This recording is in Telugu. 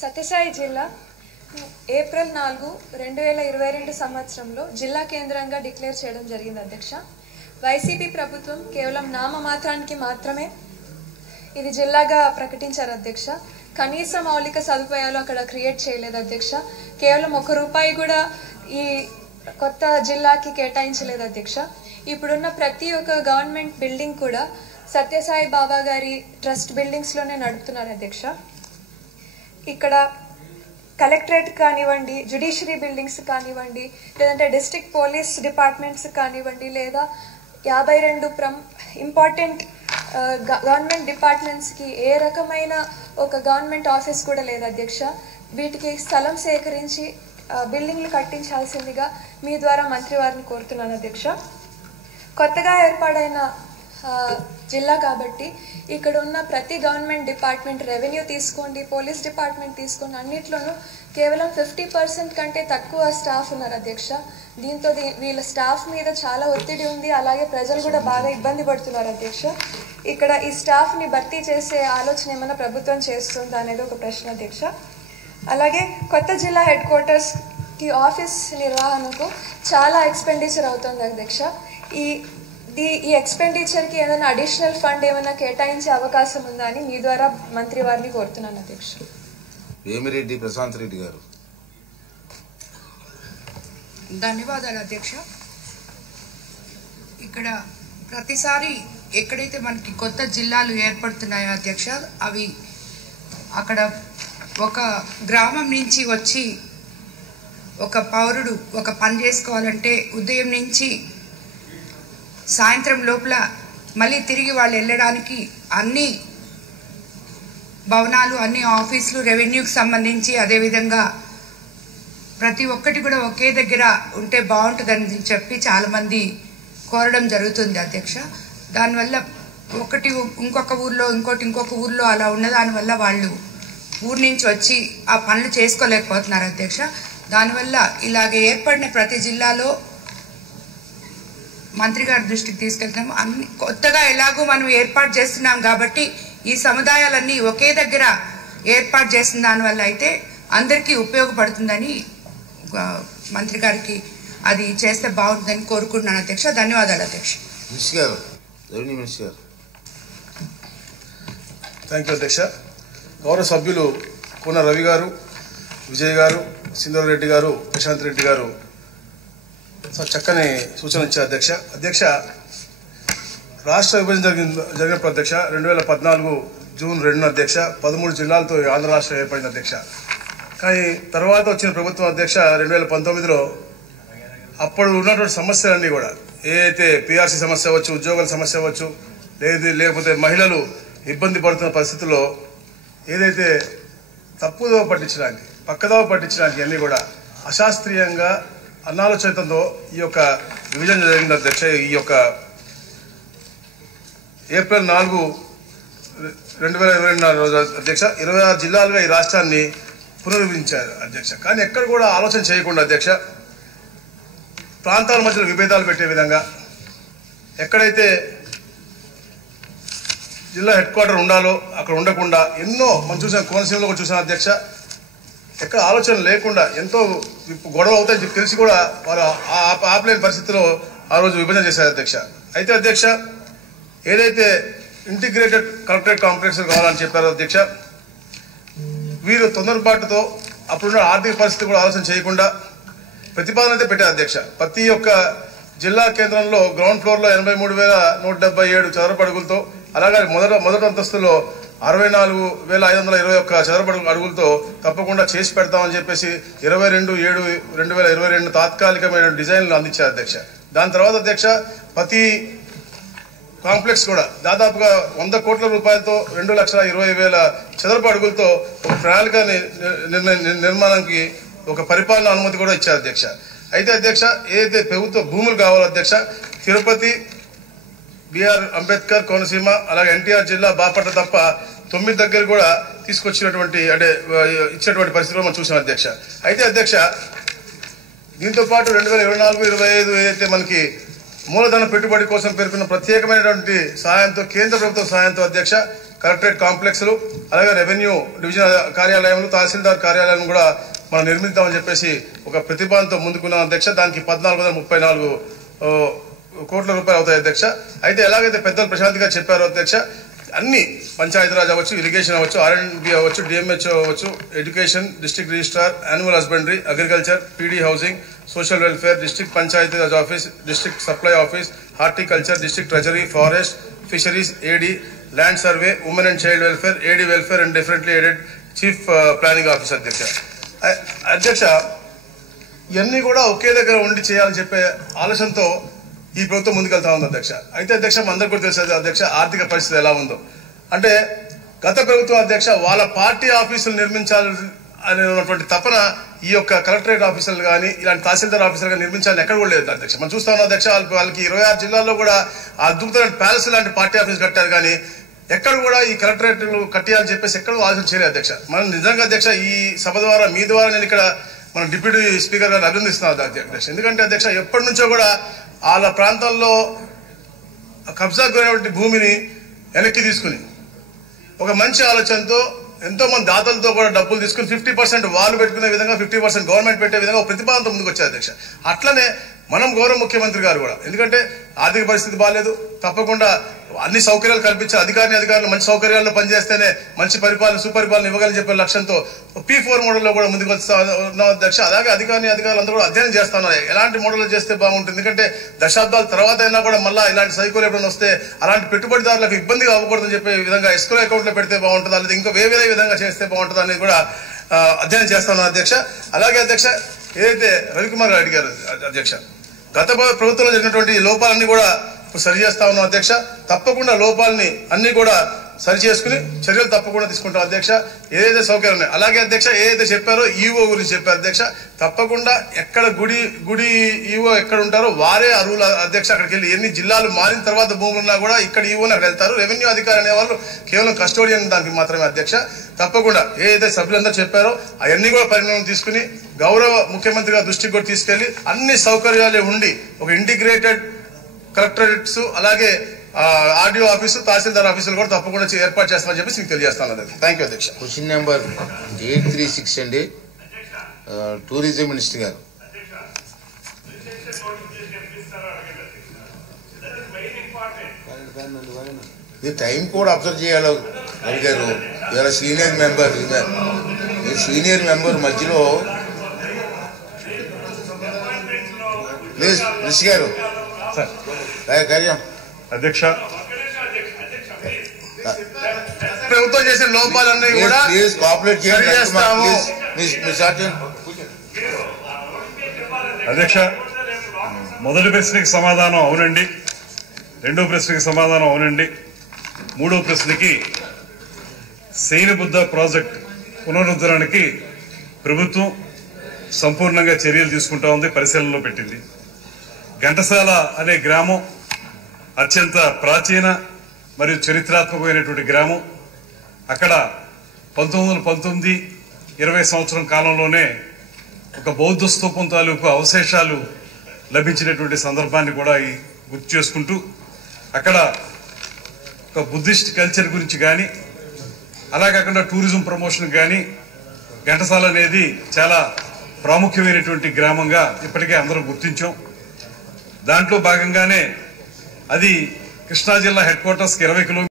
సత్యసాయి జిల్లా ఏప్రిల్ 4, 2022 సంవత్సరంలో జిల్లా కేంద్రంగా డిక్లేర్ చేయడం జరిగింది అధ్యక్ష. వైసీపీ ప్రభుత్వం కేవలం నామమాత్రానికి మాత్రమే ఇది జిల్లాగా ప్రకటించారు అధ్యక్ష. కనీస మౌలిక సదుపాయాలు అక్కడ క్రియేట్ చేయలేదు అధ్యక్ష. కేవలం ₹1 కూడా ఈ కొత్త జిల్లాకి కేటాయించలేదు అధ్యక్ష. ఇప్పుడున్న ప్రతి ఒక్క గవర్నమెంట్ బిల్డింగ్ కూడా సత్యసాయి బాబా గారి ట్రస్ట్ బిల్డింగ్స్లోనే నడుపుతున్నారు అధ్యక్ష. ఇక్కడ కలెక్టరేట్ కానివ్వండి, జ్యుడిషియరీ బిల్డింగ్స్ కానివ్వండి, లేదంటే డిస్ట్రిక్ట్ పోలీస్ డిపార్ట్మెంట్స్ కానివ్వండి, లేదా 52 ఇంపార్టెంట్ గవర్నమెంట్ డిపార్ట్మెంట్స్కి ఏ రకమైన ఒక గవర్నమెంట్ ఆఫీస్ కూడా లేదు అధ్యక్ష. వీటికి స్థలం సేకరించి బిల్డింగ్లు కట్టించాల్సిందిగా మీ ద్వారా మంత్రి వారిని కోరుతున్నాను అధ్యక్ష. కొత్తగా ఏర్పాటైన జిల్లా కాబట్టి ఇక్కడ ఉన్న ప్రతి గవర్నమెంట్ డిపార్ట్మెంట్, రెవెన్యూ తీసుకోండి, పోలీస్ డిపార్ట్మెంట్ తీసుకోండి, అన్నిట్లోనూ కేవలం 50% కంటే తక్కువ స్టాఫ్ ఉన్నారు అధ్యక్ష. దీంతో వీళ్ళ స్టాఫ్ మీద చాలా ఒత్తిడి ఉంది. అలాగే ప్రజలు కూడా బాగా ఇబ్బంది పడుతున్నారు అధ్యక్ష. ఇక్కడ ఈ స్టాఫ్ని భర్తీ చేసే ఆలోచన ఏమైనా ప్రభుత్వం చేస్తుందా అనేది ఒక ప్రశ్న అధ్యక్ష. అలాగే కొత్త జిల్లా హెడ్ క్వార్టర్స్కి ఆఫీస్ నిర్వహణకు చాలా ఎక్స్పెండిచర్ అవుతుంది అధ్యక్ష. ఈ ఎక్స్పెండిచర్కి ఏదైనా అడిషనల్ ఫండ్ ఏమైనా కేటాయించే అవకాశం ఉందా అని మీ ద్వారా మంత్రి వారిని కోరుతున్నాను అధ్యక్ష. వేమిరెడ్డి ప్రశాంత్ రెడ్డి గారు. ధన్యవాదాలు అధ్యక్ష. ఇక్కడ ప్రతిసారి ఎక్కడైతే మనకి కొత్త జిల్లాలు ఏర్పడుతున్నాయో అధ్యక్ష, అవి అక్కడ ఒక గ్రామం నుంచి వచ్చి ఒక పౌరుడు ఒక పని చేసుకోవాలంటే ఉదయం నుంచి సాయంత్రం లోపల మళ్ళీ తిరిగి వాళ్ళు వెళ్ళడానికి అన్ని భవనాలు, అన్ని ఆఫీసులు, రెవెన్యూకి సంబంధించి అదేవిధంగా ప్రతి ఒక్కటి కూడా ఒకే దగ్గర ఉంటే బాగుంటుందని చెప్పి చాలామంది కోరడం జరుగుతుంది అధ్యక్ష. దానివల్ల ఇంకొక ఊర్లో అలా ఉన్న దానివల్ల వాళ్ళు ఊరి నుంచి వచ్చి ఆ పనులు చేసుకోలేకపోతున్నారు అధ్యక్ష. దానివల్ల ఇలాగ ఏర్పడిన ప్రతి జిల్లాలో మంత్రి గారి దృష్టికి తీసుకెళ్తున్నాము. అన్ని కొత్తగా ఎలాగో మనం ఏర్పాటు చేస్తున్నాం కాబట్టి ఈ సముదాయాలన్నీ ఒకే దగ్గర ఏర్పాటు చేసిన దానివల్ల అయితే అందరికీ ఉపయోగపడుతుందని మంత్రి గారికి అది చేస్తే బాగుంటుందని కోరుకుంటున్నాను అధ్యక్ష. ధన్యవాదాలు అధ్యక్ష. థ్యాంక్ యూ అధ్యక్ష. గౌరవ సభ్యులు కోన రవి గారు, విజయ్ గారు, సింధూర్ రెడ్డి గారు, ప్రశాంత్ రెడ్డి గారు చక్కని సూచన ఇచ్చారు అధ్యక్ష. అధ్యక్ష, రాష్ట్ర విభజన జరిగినప్పుడు అధ్యక్ష 2014 జూన్ 2 అధ్యక్ష 13 జిల్లాలతో ఆంధ్ర రాష్ట్రం ఏర్పడింది అధ్యక్ష. కానీ తర్వాత వచ్చిన ప్రభుత్వం అధ్యక్ష 2019లో అప్పుడు ఉన్నటువంటి సమస్యలన్నీ కూడా ఏదైతే పిఆర్సీ సమస్య అవ్వచ్చు, ఉద్యోగాల సమస్య అవ్వచ్చు, లేకపోతే మహిళలు ఇబ్బంది పడుతున్న పరిస్థితుల్లో ఏదైతే తప్పుదోవ పట్టించడానికి, పక్కదోవ పట్టించడానికి అన్నీ కూడా అశాస్త్రీయంగా అనాలోచితంతో ఈ యొక్క విభజన జరిగింది అధ్యక్ష. ఈ యొక్క ఏప్రిల్ 4, 2022 రోజు అధ్యక్ష 26 జిల్లాలుగా ఈ రాష్ట్రాన్ని పునర్విభజించారు అధ్యక్ష. కానీ ఎక్కడ కూడా ఆలోచన చేయకుండా అధ్యక్ష ప్రాంతాల మధ్యలో విభేదాలు పెట్టే విధంగా, ఎక్కడైతే జిల్లా హెడ్ క్వార్టర్ ఉండాలో అక్కడ ఉండకుండా ఎన్నో మనం చూసాం, కోనసీమలో కూడా చూసాం అధ్యక్ష. ఎక్కడ ఆలోచన లేకుండా ఎంతో గొడవ అవుతాయని చెప్పి తెలిసి కూడా వారు ఆపలేని పరిస్థితిలో ఆ రోజు విభజన చేశారు అధ్యక్ష. అయితే అధ్యక్ష ఏదైతే ఇంటిగ్రేటెడ్ కలెక్టరేట్ కాంప్లెక్స్ కావాలని చెప్పారో అధ్యక్ష, వీరు తొందరపాటుతో అప్పుడున్న ఆర్థిక పరిస్థితి కూడా ఆలోచన చేయకుండా ప్రతిపాదన అయితే పెట్టారు అధ్యక్ష. ప్రతి ఒక్క జిల్లా కేంద్రంలో గ్రౌండ్ ఫ్లోర్లో 83,177 చదరపు అడుగులతో, అలాగే మొదటి అంతస్తులో 64,521 చదరపు అడుగులతో తప్పకుండా చేసి పెడతామని చెప్పేసి 22/7/2022 తాత్కాలికమైన డిజైన్లు అందించారు అధ్యక్ష. దాని తర్వాత అధ్యక్ష ప్రతి కాంప్లెక్స్ కూడా దాదాపుగా 100 కోట్ల రూపాయలతో 2,20,000 చదరపు అడుగులతో ఒక ప్రణాళిక నిర్మాణానికి ఒక పరిపాలన అనుమతి కూడా ఇచ్చారు అధ్యక్ష. అయితే అధ్యక్ష ఏదైతే ప్రభుత్వ భూములు కావాలో అధ్యక్ష తిరుపతి, బిఆర్ అంబేద్కర్ కోనసీమ, అలాగే ఎన్టీఆర్ జిల్లా బాపట్ల తప్ప 9 దగ్గర కూడా తీసుకొచ్చినటువంటి ఇచ్చినటువంటి పరిస్థితుల్లో మనం చూసాం అధ్యక్ష. అయితే అధ్యక్ష దీంతో పాటు 2024-25 ఏదైతే మనకి మూలధన పెట్టుబడి కోసం పేర్కొన్న ప్రత్యేకమైనటువంటి సహాయంతో, కేంద్ర ప్రభుత్వ సహాయంతో అధ్యక్ష కలెక్టరేట్ కాంప్లెక్స్లు అలాగే రెవెన్యూ డివిజన్ కార్యాలయంలో తహసీల్దార్ కార్యాలయం కూడా మనం నిర్మిద్దామని చెప్పేసి ఒక ప్రతిపాదనతో ముందుకున్నాం అధ్యక్ష. దానికి 1434 కోట్ల రూపాయలు అవుతాయి అధ్యక్ష. అయితే ఎలాగైతే పెద్దలు ప్రశాంత్ గారు చెప్పారో అధ్యక్ష, అన్ని పంచాయతీరాజ్ అవ్వచ్చు, ఇరిగేషన్ అవ్వచ్చు, R&B అవ్వచ్చు, DMH అవ్వచ్చు, education, district registrar, animal husbandry, agriculture, PD housing, social welfare, district Panchayati Raj office, district supply office, horticulture, district treasury, forest, fisheries, AD, land survey, women and child welfare, AD welfare and differently ఎడెడ్ చీఫ్ ప్లానింగ్ ఆఫీస్ అధ్యక్ష. అధ్యక్ష, ఇవన్నీ కూడా ఒకే దగ్గర ఉండి చేయాలని చెప్పే ఆలోచనతో ఈ ప్రభుత్వం ముందుకెళ్తా ఉంది అధ్యక్ష. అయితే అధ్యక్ష, అందరికీ కూడా తెలుసు అధ్యక్ష ఆర్థిక పరిస్థితి ఎలా ఉందో. అంటే గత ప్రభుత్వం అధ్యక్ష వాళ్ళ పార్టీ ఆఫీసులు నిర్మించాలి అనేటువంటి తపన ఈ యొక్క కలెక్టరేట్ ఆఫీసులు కానీ ఇలాంటి తహసీల్దార్ ఆఫీసులు కానీ నిర్మించాలని ఎక్కడ కూడా లేదు అధ్యక్ష. మనం చూస్తా ఉన్నాం అధ్యక్ష, వాళ్ళకి 26 జిల్లాల్లో కూడా అద్భుతమైన ప్యాలెస్ లాంటి పార్టీ ఆఫీస్ కట్టారు కానీ ఎక్కడ కూడా ఈ కలెక్టరేట్లు కట్టియాలని చెప్పేసి ఎక్కడ ఆలోచన చేయలేదు అధ్యక్ష. మనం నిజంగా అధ్యక్ష ఈ సభ ద్వారా మీ ద్వారా నేను ఇక్కడ మన డిప్యూటీ స్పీకర్ గారిని అభినందిస్తున్నాను అధ్యక్ష. ఎందుకంటే అధ్యక్ష ఎప్పటి నుంచో కూడా వాళ్ళ ప్రాంతాల్లో కబ్జాకు గురైనటువంటి భూమిని వెనక్కి తీసుకుని ఒక మంచి ఆలోచనతో ఎంతో మంది దాతలతో కూడా డబ్బులు తీసుకుని 50% వాళ్ళు పెట్టుకునే విధంగా 50% గవర్నమెంట్ పెట్టే విధంగా ఒక ప్రతిపాదనతో ముందుకు వచ్చారు అధ్యక్ష. అట్లనే మనం గౌరవ ముఖ్యమంత్రి గారు కూడా, ఎందుకంటే ఆర్థిక పరిస్థితి బాగాలేదు, తప్పకుండా అన్ని సౌకర్యాలు కల్పించాలి, అధికారులు మంచి సౌకర్యాల్లో పనిచేస్తేనే మంచి పరిపాలన సుపరిపాలన ఇవ్వగలని చెప్పే లక్ష్యంతో P4 మోడల్లో కూడా ముందుకు వస్తా ఉన్నాం అధ్యక్ష. అలాగే అధికారులందరూ కూడా అధ్యయనం చేస్తా ఉన్నారు ఎలాంటి మోడల్ చేస్తే బాగుంటుంది. ఎందుకంటే దశాబ్దాల తర్వాత అయినా కూడా మళ్ళీ ఇలాంటి సైకోలు ఎప్పుడైనా వస్తే అలాంటి పెట్టుబడిదారులకు ఇబ్బందిగా అవ్వకూడదని చెప్పే విధంగా ఎస్క్రో అకౌంట్లో పెడితే బాగుంటుందా లేదా ఇంకా వేరే విధంగా చేస్తే బాగుంటుందా అనేది కూడా అధ్యయనం చేస్తా ఉన్నాం అధ్యక్ష. అలాగే అధ్యక్ష, ఏదైతే రవికుమార్ గారు అడిగారు అధ్యక్ష, గత ప్రభుత్వంలో జరిగినటువంటి లోపాలన్నీ కూడా ఇప్పుడు సరి చేస్తా ఉన్నాం అధ్యక్ష. తప్పకుండా లోపాలని అన్ని కూడా సరి చేసుకుని చర్యలు తప్పకుండా తీసుకుంటాం అధ్యక్ష. ఏదైతే సౌకర్యం ఉన్నాయి అలాగే అధ్యక్ష, ఏదైతే చెప్పారో ఈఓ గురించి చెప్పారు అధ్యక్ష, తప్పకుండా ఎక్కడ గుడి ఈఓ ఎక్కడ ఉంటారో వారే అర్హులు అధ్యక్ష. అక్కడికి వెళ్ళి ఎన్ని జిల్లాలు మారిన తర్వాత భూములు ఉన్నా కూడా ఇక్కడ ఈఓని అక్కడ వెళ్తారు. రెవెన్యూ అధికారి అనేవాళ్ళు కేవలం కస్టోడియన్ దానికి మాత్రమే అధ్యక్ష. తప్పకుండా ఏదైతే సభ్యులందరూ చెప్పారో అవన్నీ కూడా పరిగణన తీసుకుని గౌరవ ముఖ్యమంత్రి గారి దృష్టికి కూడా తీసుకెళ్లి అన్ని సౌకర్యాలు ఉండి ఒక ఇంటిగ్రేటెడ్ కలెక్టరేట్స్ అలాగే ఆర్డీఓ ఆఫీసు తహసీల్దార్ ఆఫీసులు కూడా తప్పకుండా ఏర్పాటు చేస్తామని చెప్పి మీకు తెలియజేస్తాను. థ్యాంక్ యూ అధ్యక్ష. క్వశ్చన్ నెంబర్ 836 అండి, టూరిజం మినిస్టర్ గారు. ఇది టైం కూడా అబ్జర్వ్ చేయాలి రవి గారు, ఇవాళ సీనియర్ మెంబర్ మధ్యలో ప్లీజ్ మినిస్టర్ గారు కార్యం. అధ్యక్ష, ప్రభుత్వం చేసిన లోపాలన్నీ కూడా కోఆపరేట్ చేయండి అధ్యక్ష. మొదటి ప్రశ్నకి సమాధానం అవునండి, రెండో ప్రశ్నకి సమాధానం అవునండి, మూడో ప్రశ్నకి శయనబుద్ధ ప్రాజెక్ట్ పునరుద్ధరణకి ప్రభుత్వం సంపూర్ణంగా చర్యలు తీసుకుంటా ఉంది, పరిశీలనలో పెట్టింది. ఘంటసాల అనే గ్రామం అత్యంత ప్రాచీన మరియు చరిత్రాత్మకమైనటువంటి గ్రామం. అక్కడ 1919-20 సంవత్సరం కాలంలోనే ఒక బౌద్ధ స్తూపం తాలూకు అవశేషాలు లభించినటువంటి సందర్భాన్ని కూడా గుర్తు చేసుకుంటూ అక్కడ ఒక బుద్ధిస్ట్ కల్చర్ గురించి కానీ అలా కాకుండా టూరిజం ప్రమోషన్ కానీ ఘంటసాల అనేది చాలా ప్రాముఖ్యమైనటువంటి గ్రామంగా ఇప్పటికే అందరం గుర్తించాం. దాంట్లో భాగంగానే అది కృష్ణా జిల్లా హెడ్ క్వార్టర్స్కి 20 కిలోమీటర్లు